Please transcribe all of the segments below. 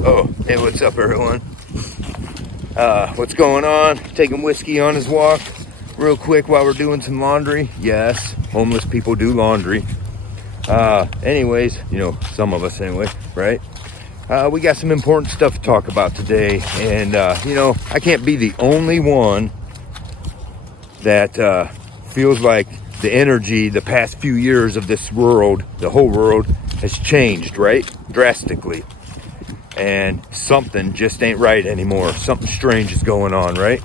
Oh, hey, what's up, everyone? What's going on? Taking whiskey on his walk real quick while we're doing some laundry. Yes, homeless people do laundry. Anyways, you know, some of us anyway, right? We got some important stuff to talk about today. And, you know, I can't be the only one that feels like the energy the past few years of this world, the whole world, has changed, right? Drastically. And something just ain't right anymore. Something strange is going on, right?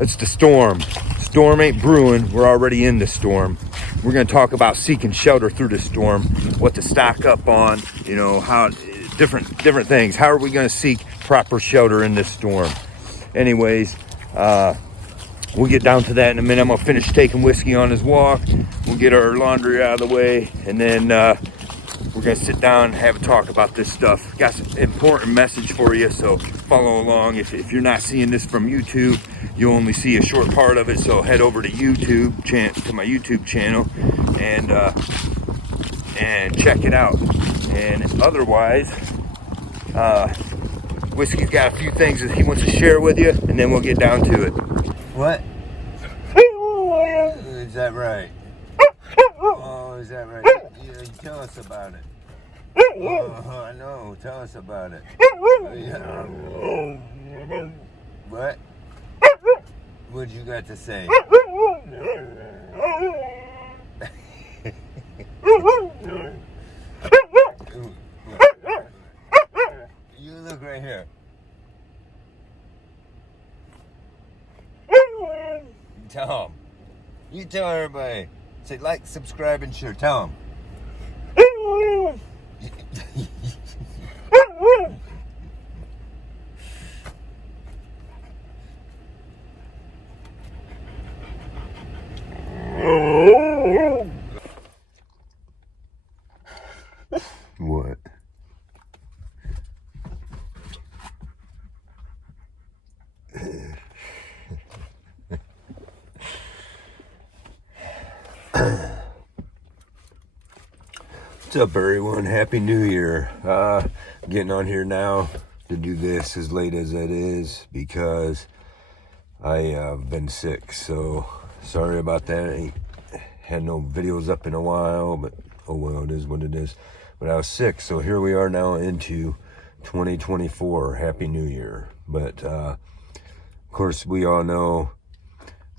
It's the storm. Storm ain't brewing. We're already in the storm. We're going to talk about seeking shelter through the storm, what to stock up on, you know, how different things. How are we going to seek proper shelter in this storm? Anyways, we'll get down to that in a minute. I'm going to finish taking whiskey on his walk. We'll get our laundry out of the way, and then we're going to sit down and have a talk about this stuff. Got some important message for you, so follow along. If you're not seeing this from YouTube, you'll only see a short part of it, so head over to YouTube, to my YouTube channel, and check it out. And otherwise, Whiskey's got a few things that he wants to share with you, and then we'll get down to it. What? Is that right? Oh, is that right? You tell us about it. Oh, I know. Tell us about it. What? What you got to say? You look right here. Tell him. You tell everybody. Say like, subscribe, and share. Tell them. What? What's up, everyone? Happy New Year. Getting on here now to do this as late as it is because I have been sick, so sorry about that. I ain't had no videos up in a while, but oh well, it is what it is. But I was sick, so here we are now into 2024. Happy New Year. But of course, we all know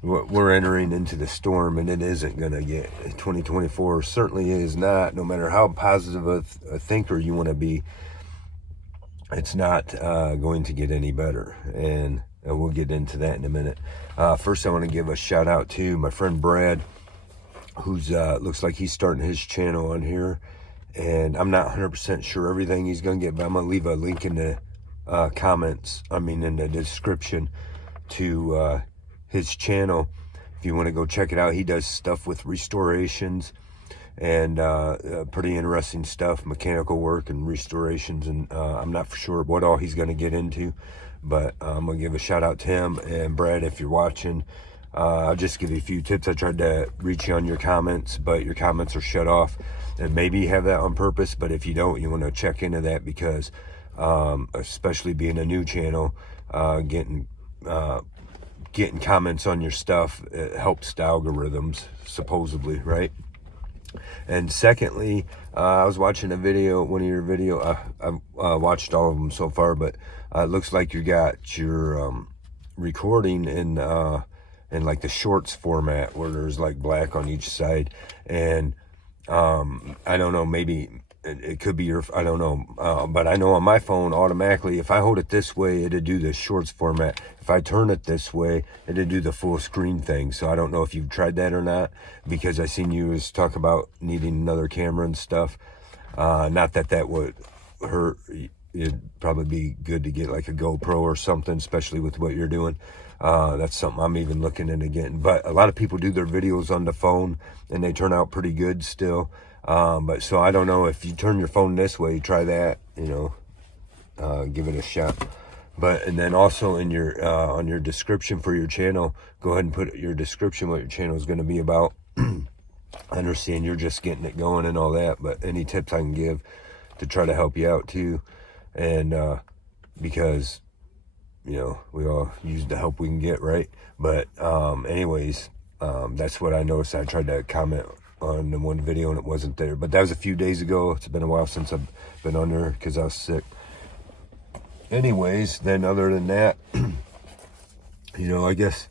we're entering into the storm, and it isn't going to get. 2024 certainly is not, no matter how positive a thinker you want to be, it's not going to get any better. And we'll get into that in a minute. First, I want to give a shout out to my friend Brad, who's looks like he's starting his channel on here. And I'm not 100% sure everything he's going to get, but I'm going to leave a link in the in the description to his channel if you want to go check it out. He does stuff with restorations and pretty interesting stuff, mechanical work and restorations, and I'm not for sure what all he's going to get into, but I'm going to give a shout out to him. And Brad, if you're watching, I'll just give you a few tips. I tried to reach you on your comments, but your comments are shut off, and maybe you have that on purpose, but if you don't, you want to check into that, because especially being a new channel, getting comments on your stuff, it helps the algorithms, supposedly, right? And secondly, I was watching a video, one of your video. I've watched all of them so far, but it looks like you got your recording in like the shorts format, where there's like black on each side. And I don't know, maybe it could be your, I don't know, but I know on my phone automatically, if I hold it this way, it'll do the shorts format. If I turn it this way, it'll do the full screen thing. So I don't know if you've tried that or not, because I seen you was talk about needing another camera and stuff. Not that that would hurt. It'd probably be good to get like a GoPro or something, especially with what you're doing. That's something I'm even looking into getting. But a lot of people do their videos on the phone, and they turn out pretty good still. But so I don't know, if you turn your phone this way, try that, you know, give it a shot. But, and then also in your, on your description for your channel, go ahead and put your description, what your channel is going to be about. I understand you're just getting it going and all that, but any tips I can give to try to help you out too. and because we all use the help we can get, right? But anyways, that's what I noticed. I tried to comment on the one video and it wasn't there, but that was a few days ago. It's been a while since I've been on there because I was sick. Anyways, then other than that, I guess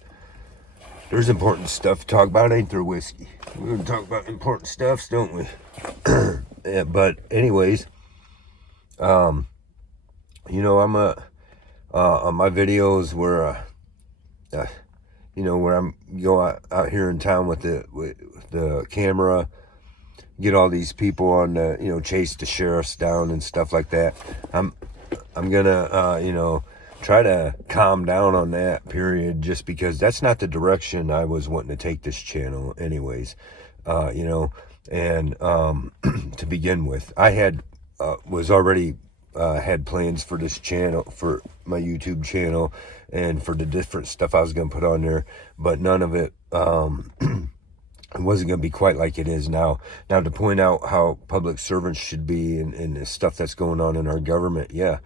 there's important stuff to talk about, ain't there, whiskey? We're gonna talk about important stuffs, don't we? Yeah, but anyways, I'm on my videos where where I'm go out here in town with the camera, get all these people on the chase the sheriffs down and stuff like that. I'm gonna try to calm down on that period, just because that's not the direction I was wanting to take this channel anyways. And to begin with, I had was already had plans for this channel, for my YouTube channel, and for the different stuff I was going to put on there, but none of it it wasn't going to be quite like it is now. Now, to point out how public servants should be and the stuff that's going on in our government, yeah,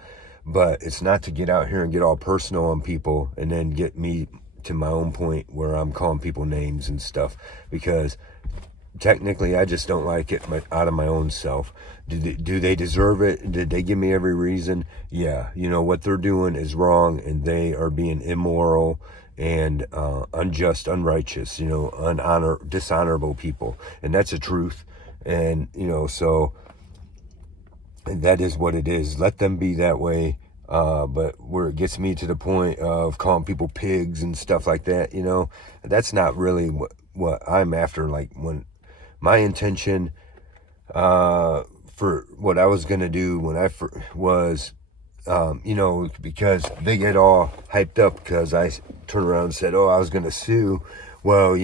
but it's not to get out here and get all personal on people and then get me to my own point where I'm calling people names and stuff, because technically I just don't like it out of my own self. Do they deserve it? Did they give me every reason? Yeah, what they're doing is wrong, and they are being immoral and unjust, unrighteous, dishonorable people, and that's the truth. And so that is what it is. Let them be that way. But where it gets me to the point of calling people pigs and stuff like that, that's not really what I'm after. Like, when my intention for what I was going to do when I was, because they get all hyped up because I turned around and said, oh, I was going to sue. Well,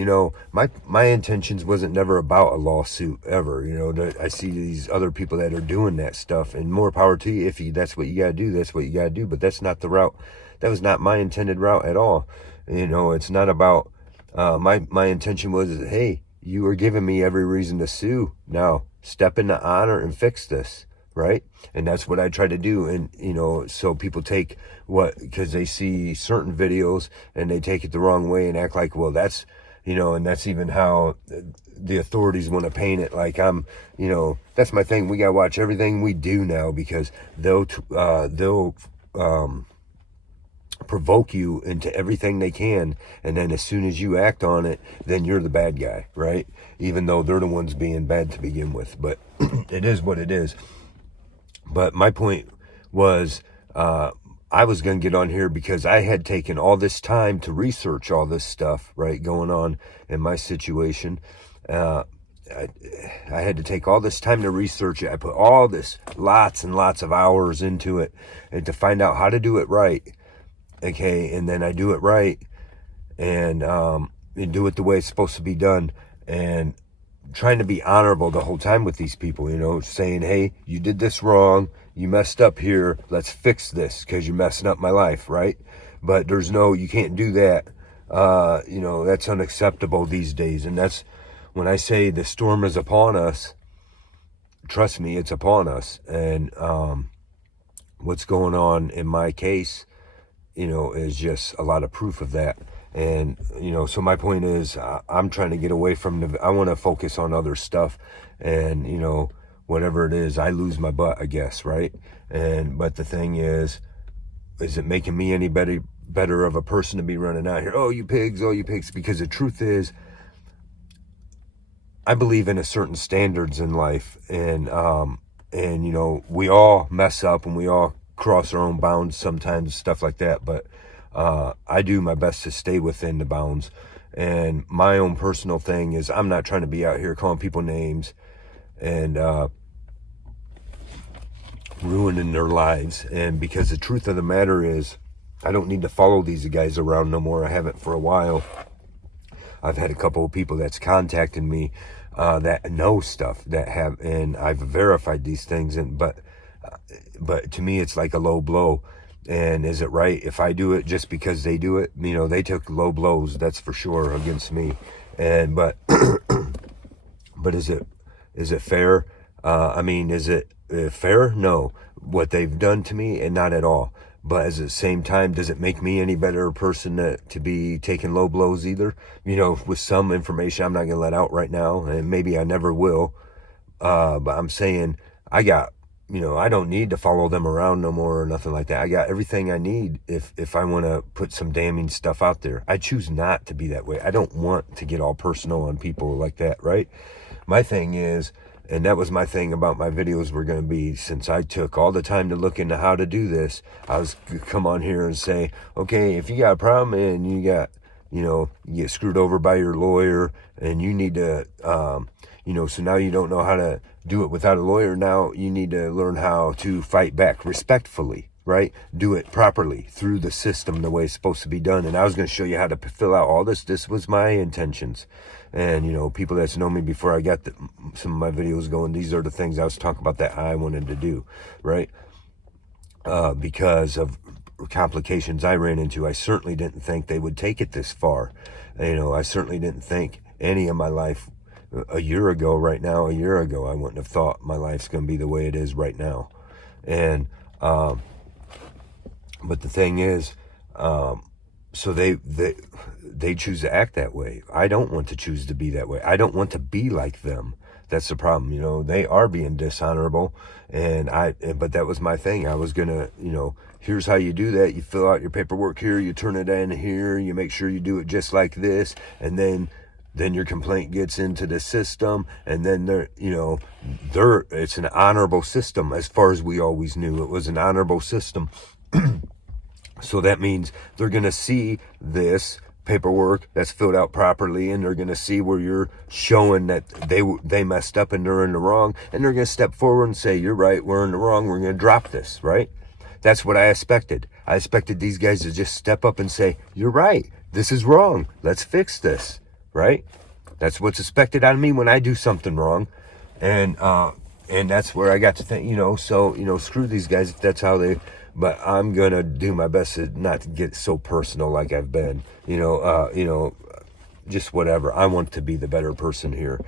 my intentions wasn't never about a lawsuit ever. I see these other people that are doing that stuff, and more power to you. If that's what you got to do, that's what you got to do. But that's not the route. That was not my intended route at all. It's not about, my intention was, hey, you are giving me every reason to sue. Now, step into honor and fix this, right? And that's what I try to do. And, so people take because they see certain videos and they take it the wrong way and act like, well, that's, and that's even how the authorities want to paint it. Like that's my thing. We got to watch everything we do now, because they'll provoke you into everything they can, and then as soon as you act on it, then you're the bad guy, right? Even though they're the ones being bad to begin with. But it is what it is. But my point was, I was going to get on here because I had taken all this time to research all this stuff, right, going on in my situation. I had to take all this time to research it. I put all this, lots and lots of hours into it, and to find out how to do it right. Okay, and then I do it right, and do it the way it's supposed to be done, and trying to be honorable the whole time with these people, saying, hey, you did this wrong, you messed up here, let's fix this because you're messing up my life, right? But you can't do that. That's unacceptable these days. And that's when I say the storm is upon us. Trust me, it's upon us. And what's going on in my case, is just a lot of proof of that. And, so my point is, I'm trying to get away from I want to focus on other stuff, and, whatever it is, I lose my butt, I guess, right? But the thing is it making me any better of a person to be running out here? Oh, you pigs, because the truth is, I believe in a certain standards in life, and we all mess up and we all cross our own bounds sometimes, stuff like that, but I do my best to stay within the bounds. And my own personal thing is, I'm not trying to be out here calling people names and ruining their lives. And because the truth of the matter is, I don't need to follow these guys around no more. I haven't for a while. I've had a couple of people that's contacted me that know stuff that have, and I've verified these things, but to me, it's like a low blow. And is it right if I do it just because they do it? They took low blows, that's for sure, against me. But is it fair? I mean, is it fair? No. What they've done to me, and not at all. But at the same time, does it make me any better person to be taking low blows either? You know, with some information I'm not going to let out right now, and maybe I never will. But I'm saying I got, I don't need to follow them around no more or nothing like that. I got everything I need if I want to put some damning stuff out there. I choose not to be that way. I don't want to get all personal on people like that, right? My thing is, and that was my thing about my videos were going to be, since I took all the time to look into how to do this, I was going to come on here and say, okay, if you got a problem and you got, you get screwed over by your lawyer and you need to, so now you don't know how to do it without a lawyer. Now you need to learn how to fight back respectfully, right? Do it properly through the system, the way it's supposed to be done. And I was going to show you how to fill out all this. This was my intentions. And, people that's known me before I got some of my videos going, these are the things I was talking about that I wanted to do, right? Because of complications I ran into, I certainly didn't think they would take it this far. I certainly didn't think any of my life a year ago, I wouldn't have thought my life's going to be the way it is right now. And, but the thing is, so they choose to act that way. I don't want to choose to be that way. I don't want to be like them. That's the problem. They are being dishonorable. But that was my thing. I was going to, here's how you do that. You fill out your paperwork here, you turn it in here, you make sure you do it just like this. And then your complaint gets into the system, and then it's an honorable system. As far as we always knew, it was an honorable system. So that means they're going to see this paperwork that's filled out properly, and they're going to see where you're showing that they messed up and they're in the wrong, and they're going to step forward and say, you're right, we're in the wrong, we're going to drop this, right? That's what I expected. I expected these guys to just step up and say, you're right, this is wrong, let's fix this, right? That's what's expected out of me when I do something wrong. And that's where I got to think, screw these guys if that's how they... But I'm going to do my best to not to get so personal like I've been, just whatever. I want to be the better person here.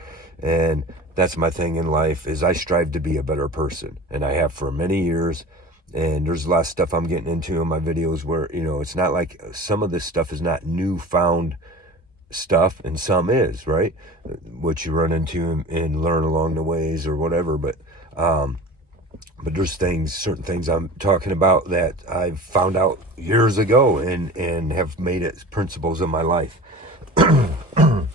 And that's my thing in life, is I strive to be a better person. And I have for many years. And there's a lot of stuff I'm getting into in my videos where, it's not like some of this stuff is not newfound stuff, and some is, right? What you run into and learn along the ways or whatever. But there's certain things I'm talking about that I found out years ago and have made it principles of my life. And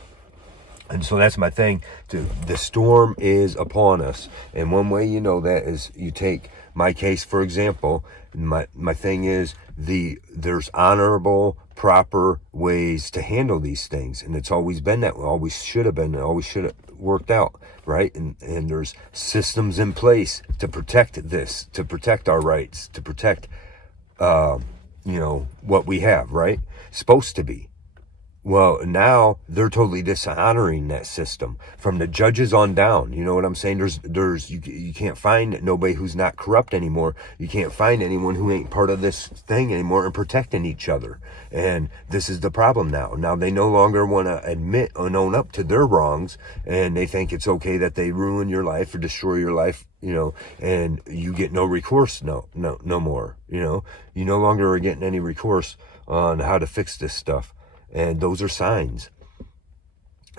so that's my thing. The storm is upon us. And one way you know that is you take my case, for example. My thing is there's honorable, proper ways to handle these things. And it's always been that way. Always should have been. Always should have worked out, right? And there's systems in place to protect this, to protect our rights, to protect, what we have, right? Supposed to be. Well, now they're totally dishonoring that system from the judges on down. You know what I'm saying? You can't find nobody who's not corrupt anymore. You can't find anyone who ain't part of this thing anymore and protecting each other. And this is the problem now. Now they no longer want to admit and own up to their wrongs, and they think it's okay that they ruin your life or destroy your life, and you get no recourse. No more. You no longer are getting any recourse on how to fix this stuff. And those are signs.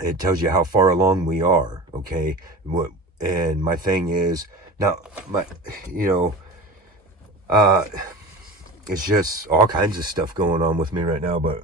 It tells you how far along we are, okay? And my thing is, now, it's just all kinds of stuff going on with me right now. But,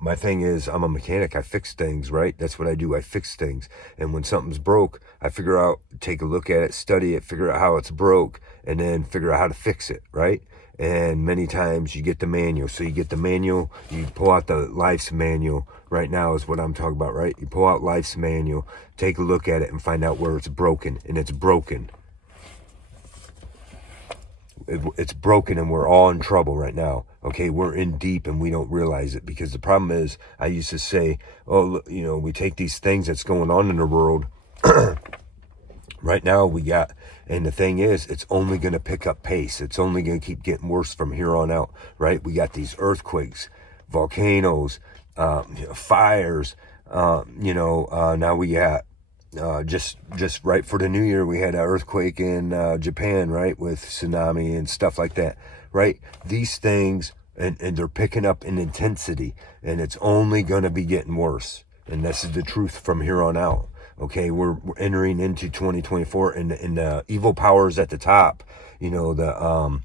my thing is, I'm a mechanic. I fix things, right? That's what I do. I fix things. And when something's broke, I figure out, take a look at it, study it, figure out how it's broke, and then figure out how to fix it, right? And many times you get the manual. So you get the manual, you pull out the life's manual. Right now is what I'm talking about, right? You pull out life's manual, take a look at it, and find out where it's broken. And it's broken. It's broken, and we're all in trouble right now. Okay, we're in deep, and we don't realize it. Because the problem is, I used to say, we take these things that's going on in the world. Right now and the thing is, it's only going to pick up pace. It's only going to keep getting worse from here on out, right? We got these earthquakes, volcanoes, fires, now we got just right for the new year, we had an earthquake in Japan, right, with tsunami and stuff like that, right? These things, and they're picking up in intensity, and it's only going to be getting worse. And this is the truth from here on out. Okay, we're entering into 2024, and the evil powers at the top, the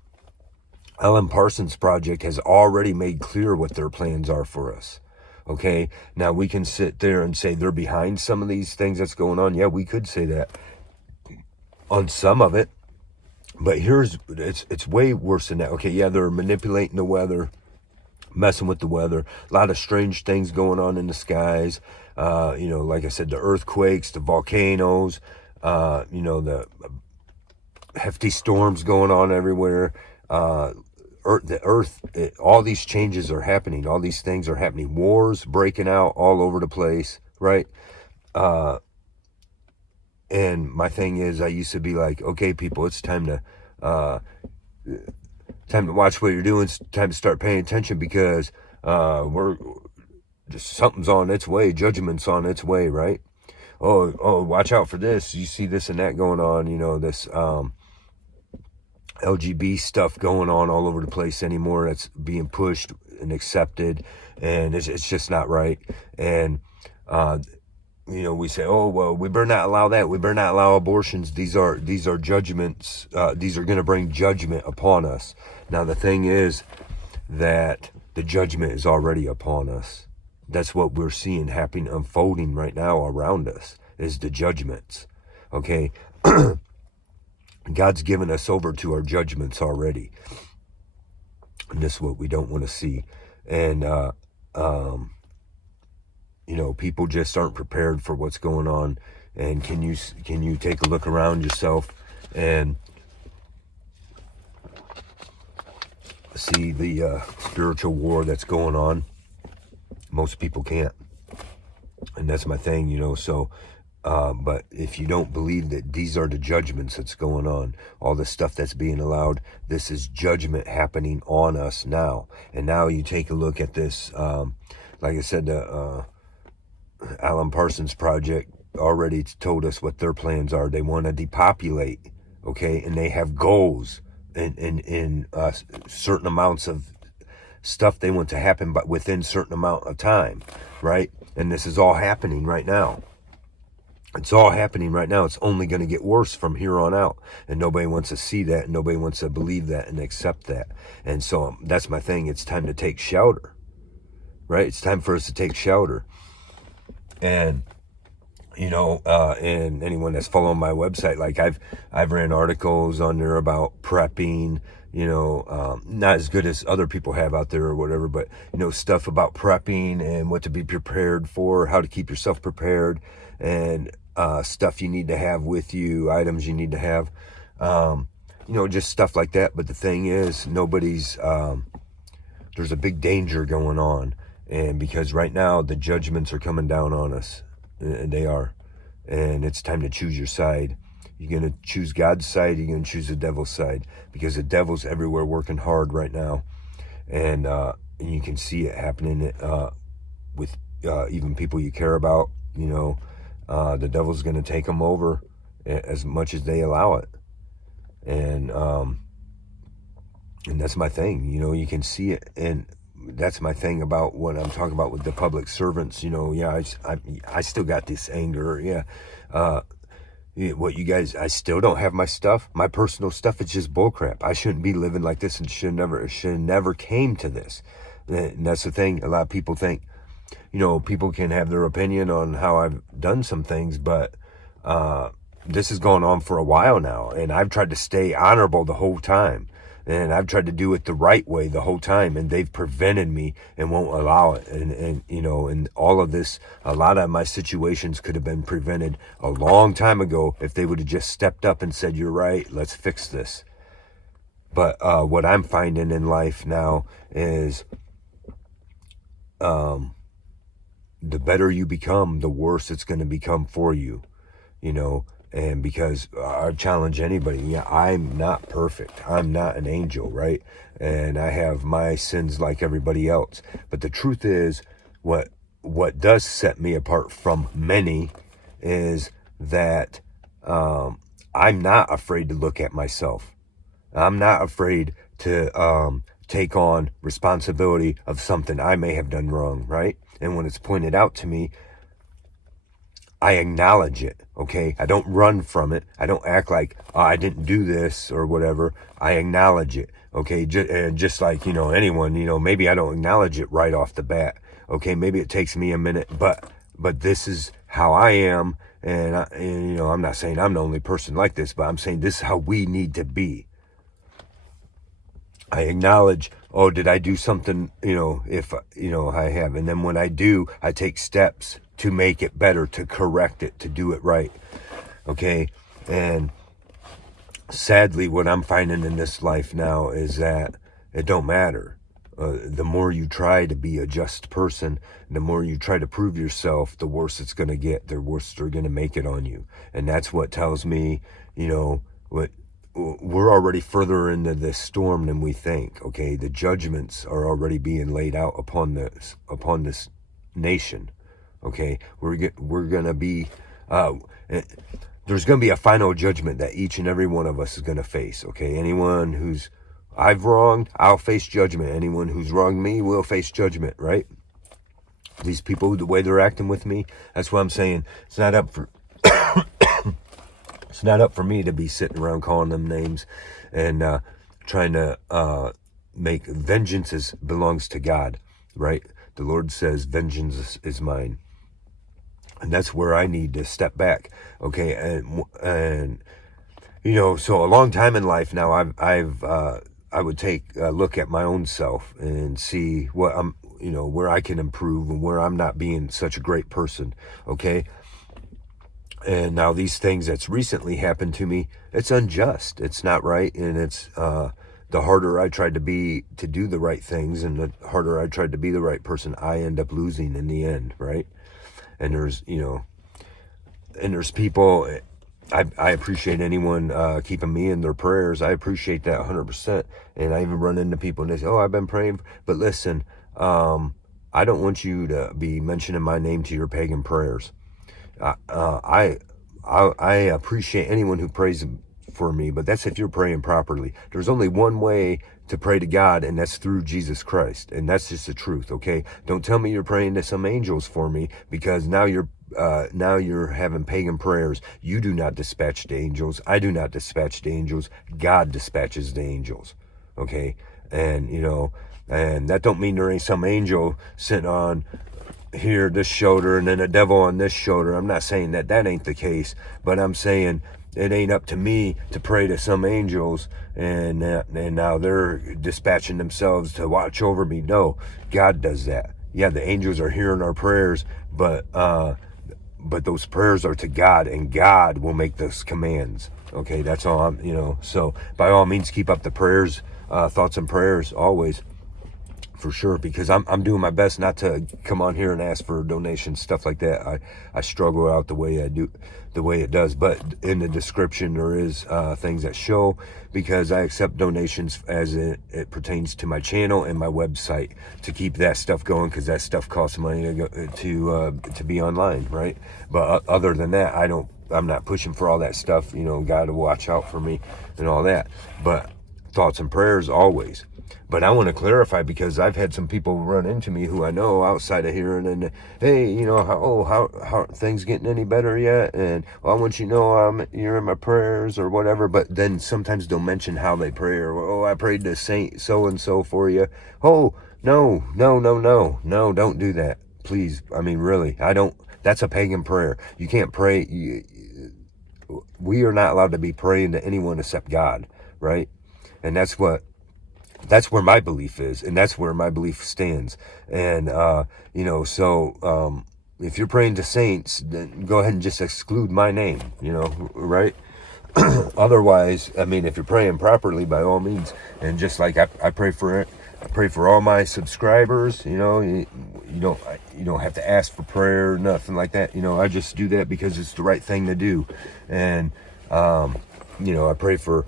Alan Parsons Project has already made clear what their plans are for us. Okay, now we can sit there and say they're behind some of these things that's going on. Yeah, we could say that on some of it, but it's way worse than that. Okay, yeah, they're manipulating the weather, messing with the weather, a lot of strange things going on in the skies. Like I said, the earthquakes, the volcanoes, the hefty storms going on everywhere. All these changes are happening. All these things are happening. Wars breaking out all over the place, right? And my thing is, I used to be like, okay, people, it's time to watch what you're doing. It's time to start paying attention, because something's on its way. Judgment's on its way, right? Oh, watch out for this. You see this and that going on. This LGBT stuff going on all over the place anymore. That's being pushed and accepted, and it's just not right. And we say, oh well, we better not allow that. We better not allow abortions. These are judgments. These are going to bring judgment upon us. Now the thing is that the judgment is already upon us. That's what we're seeing happening, unfolding right now around us, is the judgments. Okay. God's given us over to our judgments already. And this is what we don't want to see. And, people just aren't prepared for what's going on. And can you take a look around yourself and see the spiritual war that's going on? Most people can't. And that's my thing, so... but if you don't believe that these are the judgments that's going on, all the stuff that's being allowed, this is judgment happening on us now. And now you take a look at this, like I said, the Alan Parsons Project already told us what their plans are. They want to depopulate, okay? And they have goals in certain amounts of stuff they want to happen, but within certain amount of time, right? And this is all happening right now. It's all happening right now. It's only going to get worse from here on out. And nobody wants to see that. And nobody wants to believe that and accept that. And so that's my thing. It's time to take shelter. Right? It's time for us to take shelter. And, and anyone that's following my website, like I've ran articles on there about prepping, not as good as other people have out there or whatever, but, stuff about prepping and what to be prepared for, how to keep yourself prepared, and stuff you need to have with you, items you need to have, just stuff like that. But the thing is, there's a big danger going on. And because right now the judgments are coming down on us, and they are, and it's time to choose your side. You're going to choose God's side. You're going to choose the devil's side, because the devil's everywhere working hard right now. And you can see it happening with even people you care about. The devil's going to take them over as much as they allow it. And that's my thing. You can see it. And that's my thing about what I'm talking about with the public servants. I still got this anger. Yeah. What you guys, I still don't have my stuff. My personal stuff, it's just bullcrap. I shouldn't be living like this, and should never came to this. And that's the thing. A lot of people think, people can have their opinion on how I've done some things, but this has gone on for a while now, and I've tried to stay honorable the whole time, and I've tried to do it the right way the whole time, and they've prevented me and won't allow it. And all of this, a lot of my situations could have been prevented a long time ago if they would have just stepped up and said, "You're right, let's fix this." But what I'm finding in life now is the better you become, the worse it's going to become for you, and because I challenge anybody, yeah, I'm not perfect. I'm not an angel, right? And I have my sins like everybody else. But the truth is, what does set me apart from many is that I'm not afraid to look at myself. I'm not afraid to take on responsibility of something I may have done wrong, right? And when it's pointed out to me, I acknowledge it, okay? I don't run from it. I don't act like, oh, I didn't do this or whatever. I acknowledge it, okay? And just like, anyone, maybe I don't acknowledge it right off the bat, okay? Maybe it takes me a minute, but this is how I am. And I'm not saying I'm the only person like this, but I'm saying this is how we need to be. I acknowledge, oh, did I do something, if, I have. And then when I do, I take steps to make it better, to correct it, to do it right. Okay. And sadly, what I'm finding in this life now is that it don't matter. The more you try to be a just person, the more you try to prove yourself, the worse it's going to get, the worse they're going to make it on you. And that's what tells me, what we're already further into this storm than we think. Okay. The judgments are already being laid out upon this nation. Okay. We're going to be, there's going to be a final judgment that each and every one of us is going to face. Okay. Anyone who's I've wronged, I'll face judgment. Anyone who's wronged me will face judgment, right? These people, the way they're acting with me, that's what I'm saying. It's not up for it's not up for me to be sitting around calling them names and trying to make vengeance belongs to God, right? The Lord says, vengeance is mine. And that's where I need to step back, okay? And so a long time in life now, I would take a look at my own self and see what I'm, where I can improve and where I'm not being such a great person, okay? And now these things that's recently happened to me, it's unjust. It's not right. And it's the harder I tried to be to do the right things and the harder I tried to be the right person, I end up losing in the end, right? And there's, and there's people... I appreciate anyone keeping me in their prayers. I appreciate that 100%. And I even run into people and they say, oh, I've been praying. But listen, I don't want you to be mentioning my name to your pagan prayers. I appreciate anyone who prays for me, but that's if you're praying properly. There's only one way to pray to God, and that's through Jesus Christ. And that's just the truth, okay? Don't tell me you're praying to some angels for me, because now you're having pagan prayers. You do not dispatch the angels. I do not dispatch the angels. God dispatches the angels, okay? And, and that don't mean there ain't some angel sitting on here, this shoulder, and then a devil on this shoulder. I'm not saying that ain't the case, but I'm saying it ain't up to me to pray to some angels and now they're dispatching themselves to watch over me. No, God does that. Yeah, the angels are hearing our prayers, but those prayers are to God, and God will make those commands. Okay, that's all I'm, so by all means, keep up the prayers, thoughts and prayers always. For sure, because I'm doing my best not to come on here and ask for donations, stuff like that. I struggle out the way it does, but in the description there is things that show, because I accept donations as it pertains to my channel and my website to keep that stuff going, because that stuff costs money to be online, right? But other than that, I'm not pushing for all that stuff. God will watch out for me and all that. But thoughts and prayers always. But I want to clarify, because I've had some people run into me who I know outside of here, and then, hey, how things getting any better yet? And well, I want you to know you're in my prayers or whatever. But then sometimes they'll mention how they pray, or I prayed to Saint so and so for you. Oh, no, don't do that, please. I mean, really, I don't. That's a pagan prayer. You can't pray. We are not allowed to be praying to anyone except God, right? And that's where my belief is, and that's where my belief stands. And, so if you're praying to saints, then go ahead and just exclude my name, right? Otherwise, I mean, if you're praying properly, by all means, and just like I pray for all my subscribers, you don't have to ask for prayer or nothing like that. I just do that because it's the right thing to do. And, I pray for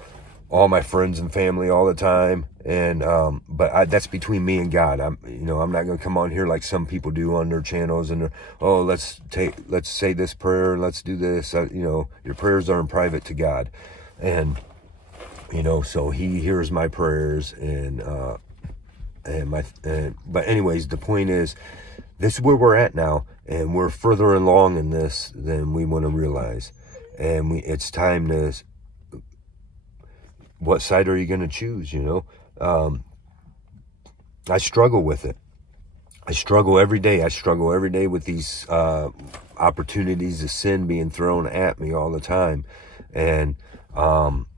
all my friends and family all the time. And but that's between me and God. I'm not going to come on here like some people do on their channels and oh, let's say this prayer and let's do this. Your prayers are in private to God, and so He hears my prayers. But anyways, the point is, this is where we're at now, and we're further along in this than we want to realize. And it's time to, what side are you going to choose? I struggle with it. I struggle every day. I struggle every day with these opportunities of sin being thrown at me all the time. And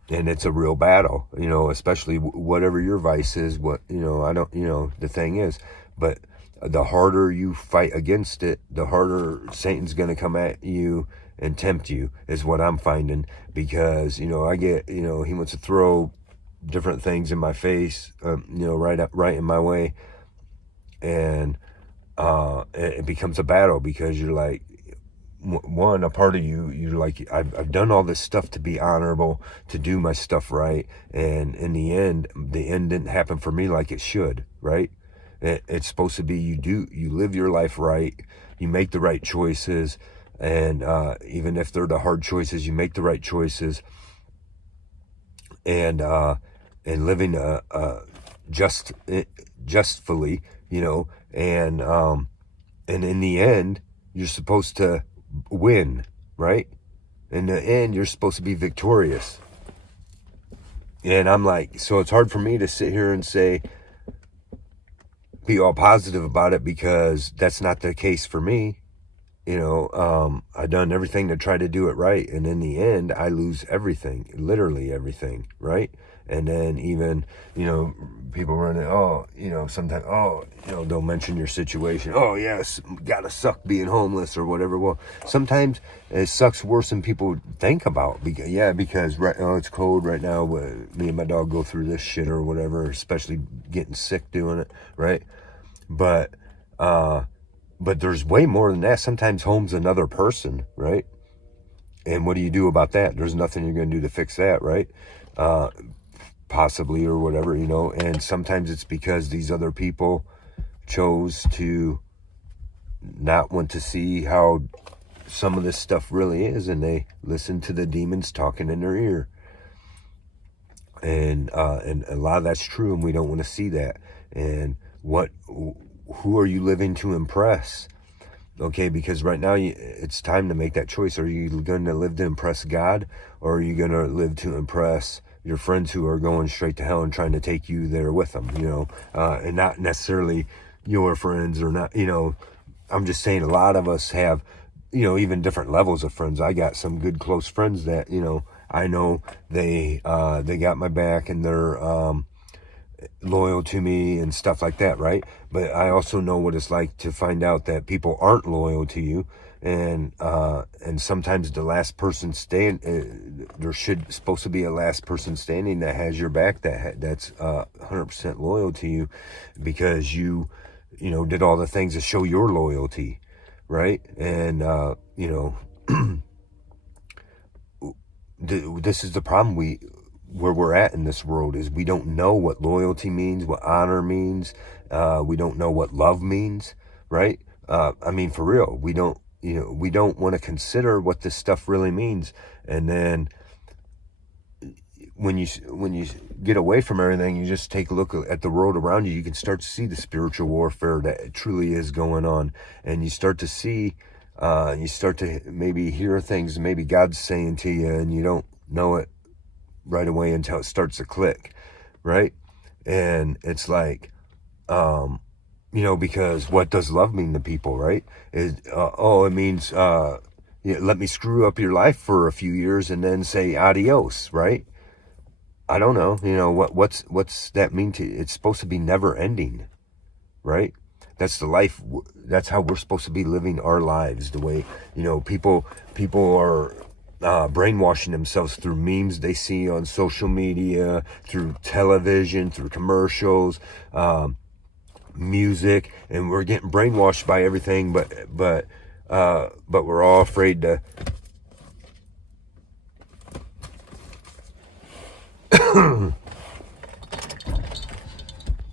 it's a real battle, especially whatever your vice is, the thing is, but the harder you fight against it, the harder Satan's going to come at you and tempt you, is what I'm finding. Because, I get, he wants to throw different things in my face, right in my way. And it becomes a battle, because you're like, one, a part of you're like, I've done all this stuff to be honorable, to do my stuff right, and in the end didn't happen for me like it should, right? It's supposed to be you live your life right, you make the right choices, and even if they're the hard choices, you make the right choices, and living justfully, and in the end, you're supposed to win, right? In the end, you're supposed to be victorious. And I'm like, so it's hard for me to sit here and be all positive about it, because that's not the case for me. I've done everything to try to do it right, and in the end, I lose everything, literally everything, right? And then even, people running, sometimes, they'll mention your situation. Oh, yes, gotta suck being homeless or whatever. Well, sometimes it sucks worse than people think about. Because it's cold right now. Me and my dog go through this shit or whatever, especially getting sick doing it, right? But there's way more than that. Sometimes home's another person, right? And what do you do about that? There's nothing you're going to do to fix that, right? Possibly, or whatever, and sometimes it's because these other people chose to not want to see how some of this stuff really is, and they listen to the demons talking in their ear. And a lot of that's true, and we don't want to see that. And who are you living to impress? Okay, because right now it's time to make that choice. Are you going to live to impress God, or are you going to live to impress your friends who are going straight to hell and trying to take you there with them, and not necessarily your friends, or not, I'm just saying a lot of us have, even different levels of friends. I got some good close friends that, I know they got my back, and they're loyal to me and stuff like that, right? But I also know what it's like to find out that people aren't loyal to you, and sometimes the last person supposed to be a last person standing that has your back, that's 100% loyal to you, because you did all the things to show your loyalty, right? And this is the problem where we're at in this world, is we don't know what loyalty means, what honor means. We don't know what love means, right? For real, we don't want to consider what this stuff really means. And then when you get away from everything, you just take a look at the world around you, you can start to see the spiritual warfare that truly is going on. And you start to see, you start to maybe hear things maybe God's saying to you, and you don't know it right away until it starts to click, right? And it's like, because what does love mean to people, right? It means, let me screw up your life for a few years and then say adios, right? I don't know, what's that mean to you? It's supposed to be never ending, right? That's the life. That's how we're supposed to be living our lives. The way, people are brainwashing themselves through memes they see on social media, through television, through commercials, music, and we're getting brainwashed by everything. But we're all afraid to